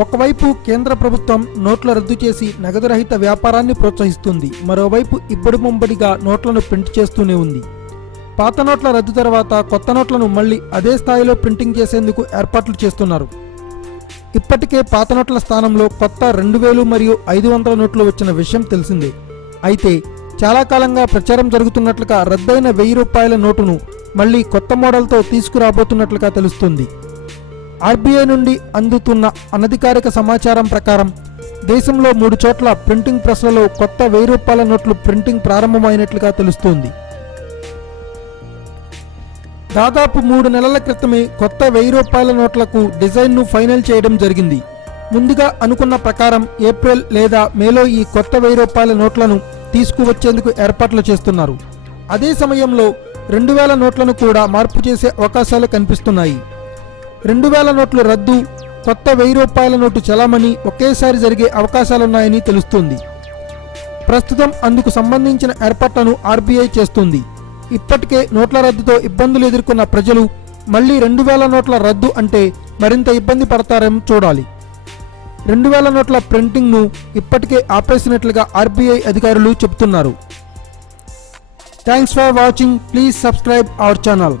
ఒకవైపు కేంద్ర ప్రభుత్వం నోట్ల రద్దు చేసి నగదు రహిత వ్యాపారాన్ని ప్రోత్సహిస్తుంది. మరోవైపు ఇబ్బడి ముంబడిగా నోట్లను ప్రింట్ చేస్తూనే ఉంది. పాత నోట్ల రద్దు తర్వాత కొత్త నోట్లను మళ్లీ అదే స్థాయిలో ప్రింటింగ్ చేసేందుకు ఏర్పాట్లు చేస్తున్నారు. ఇప్పటికే పాత నోట్ల స్థానంలో కొత్త 2000 మరియు 500 నోట్లు వచ్చిన విషయం తెలిసిందే. అయితే చాలా కాలంగా ప్రచారం జరుగుతున్నట్లుగా రద్దయిన 1000 రూపాయల నోటును మళ్లీ కొత్త మోడల్తో తీసుకురాబోతున్నట్లుగా తెలుస్తుంది. ఆర్బీఐ నుండి అందుతున్న అనధికారిక సమాచారం ప్రకారం దేశంలో 3 చోట్ల ప్రింటింగ్ ప్రెస్లలో కొత్త 1000 రూపాయల నోట్లు ప్రింటింగ్ ప్రారంభమైనట్లుగా తెలుస్తోంది. దాదాపు 3 నెలల క్రితమే కొత్త 1000 రూపాయల నోట్లకు డిజైన్ను ఫైనల్ చేయడం జరిగింది. ముందుగా అనుకున్న ప్రకారం ఏప్రిల్ లేదా మేలో ఈ కొత్త 1000 రూపాయల నోట్లను తీసుకువచ్చేందుకు ఏర్పాట్లు చేస్తున్నారు. అదే సమయంలో 2000 నోట్లను కూడా మార్పు చేసే అవకాశాలు కనిపిస్తున్నాయి. 2000 నోట్లు రద్దు, కొత్త 1000 రూపాయల నోటు చలామణి ఒకేసారి జరిగే అవకాశాలున్నాయని తెలుస్తుంది. ప్రస్తుతం అందుకు సంబంధించిన ఏర్పాట్లను ఆర్బీఐ చేస్తుంది. ఇప్పటికే నోట్ల రద్దుతో ఇబ్బందులు ఎదుర్కొన్న ప్రజలు మళ్లీ 2000 నోట్ల రద్దు అంటే మరింత ఇబ్బంది పడతారేమో చూడాలి. 2000 నోట్ల ప్రింటింగ్ను ఇప్పటికే ఆపేసినట్లుగా ఆర్బీఐ అధికారులు చెబుతున్నారు. Thanks for watching. Please subscribe our channel.